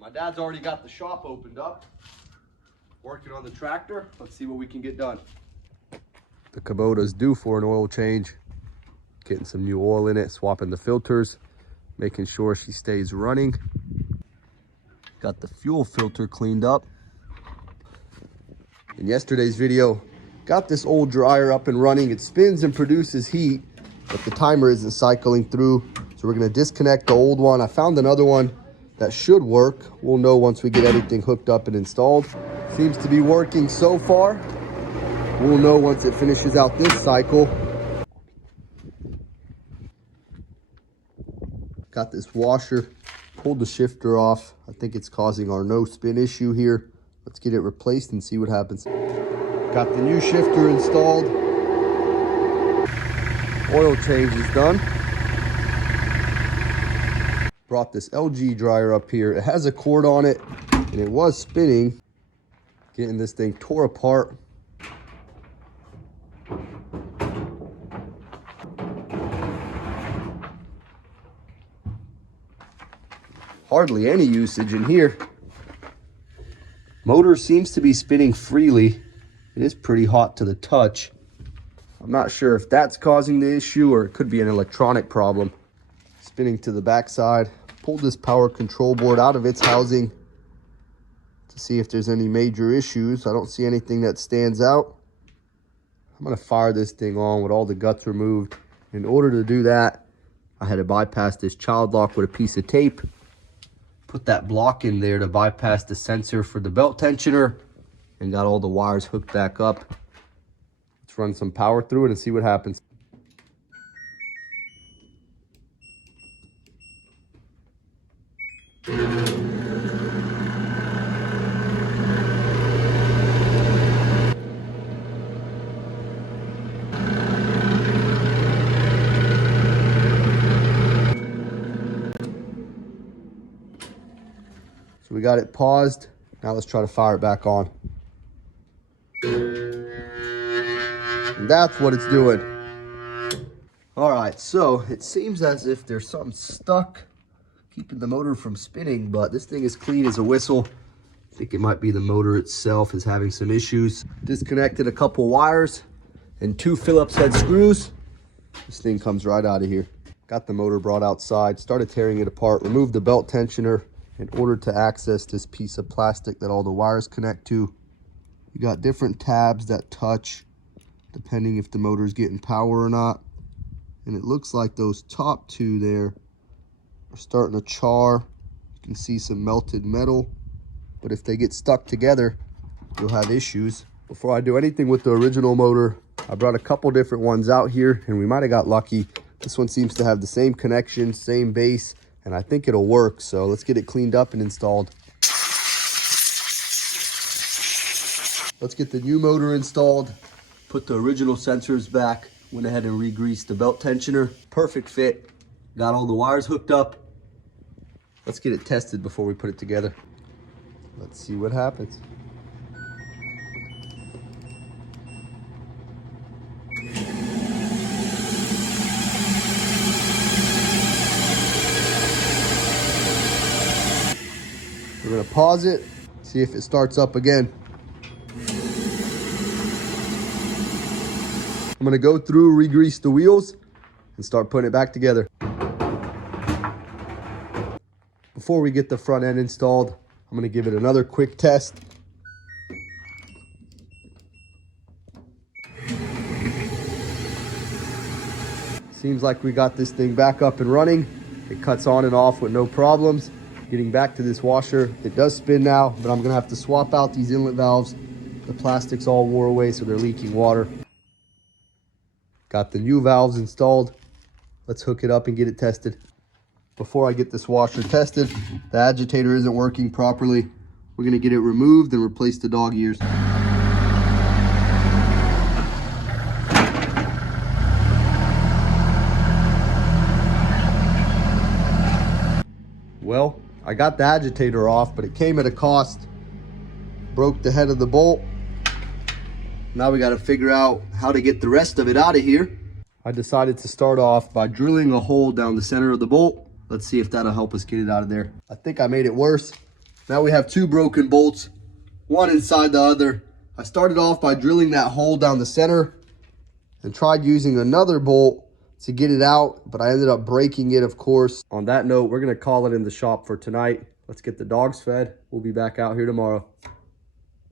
My dad's already got the shop opened up, working on the tractor. Let's see what we can get done. The Kubota's due for an oil change. Getting some new oil in it, swapping the filters, making sure she stays running. Got the fuel filter cleaned up. In yesterday's video, got this old dryer up and running. It spins and produces heat, but the timer isn't cycling through. So we're gonna disconnect the old one. I found another one that should work. We'll know once we get everything hooked up and installed. Seems to be working so far. We'll know once it finishes out this cycle. Got this washer, pulled the shifter off. I think it's causing our no spin issue here. Let's get it replaced and see what happens. Got the new shifter installed. Oil change is done. Brought this LG dryer up here. It has a cord on it and it was spinning. Getting this thing tore apart. Hardly any usage in here. Motor seems to be spinning freely. It is pretty hot to the touch. I'm not sure if that's causing the issue or it could be an electronic problem. Spinning to the backside. Pulled this power control board out of its housing to see if there's any major issues. I don't see anything that stands out. I'm gonna fire this thing on with all the guts removed. In order to do that, I had to bypass this child lock with a piece of tape. Put that block in there to bypass the sensor for the belt tensioner and got all the wires hooked back up. Let's run some power through it and see what happens. So we got it paused. Now let's try to fire it back on. And that's what it's doing. All right, so it seems as if there's something stuck keeping the motor from spinning, but this thing is clean as a whistle. I think it might be the motor itself is having some issues. Disconnected a couple wires and 2 Phillips head screws. This thing comes right out of here. Got the motor brought outside, started tearing it apart, removed the belt tensioner in order to access this piece of plastic that all the wires connect to. You got different tabs that touch depending if the motor's getting power or not. And it looks like those top 2 there are starting to char. You can see some melted metal, but if they get stuck together, you'll have issues. Before I do anything with the original motor, I brought a couple different ones out here and we might have got lucky. This one seems to have the same connection, same base, and I think it'll work. So let's get it cleaned up and installed. Let's get the new motor installed, put the original sensors back, went ahead and re-greased the belt tensioner. Perfect fit. Got all the wires hooked up. Let's get it tested before we put it together. Let's see what happens. We're gonna pause it, see if it starts up again. I'm gonna go through, re-grease the wheels, and start putting it back together. Before we get the front end installed, I'm gonna give it another quick test. Seems like we got this thing back up and running. It cuts on and off with no problems. Getting back to this washer, it does spin now, but I'm gonna have to swap out these inlet valves. The plastic's all wore away, so they're leaking water. Got the new valves installed. Let's hook it up and get it tested. Before I get this washer tested, the agitator isn't working properly. We're gonna get it removed and replace the dog ears. Well, I got the agitator off, but it came at a cost. Broke the head of the bolt. Now we got to figure out how to get the rest of it out of here. I decided to start off by drilling a hole down the center of the bolt. Let's see if that'll help us get it out of there. I think I made it worse. Now we have two broken bolts, one inside the other. I started off by drilling that hole down the center and tried using another bolt to get it out, but I ended up breaking it, of course. On that note, we're gonna call it in the shop for tonight. Let's get the dogs fed. We'll be back out here tomorrow.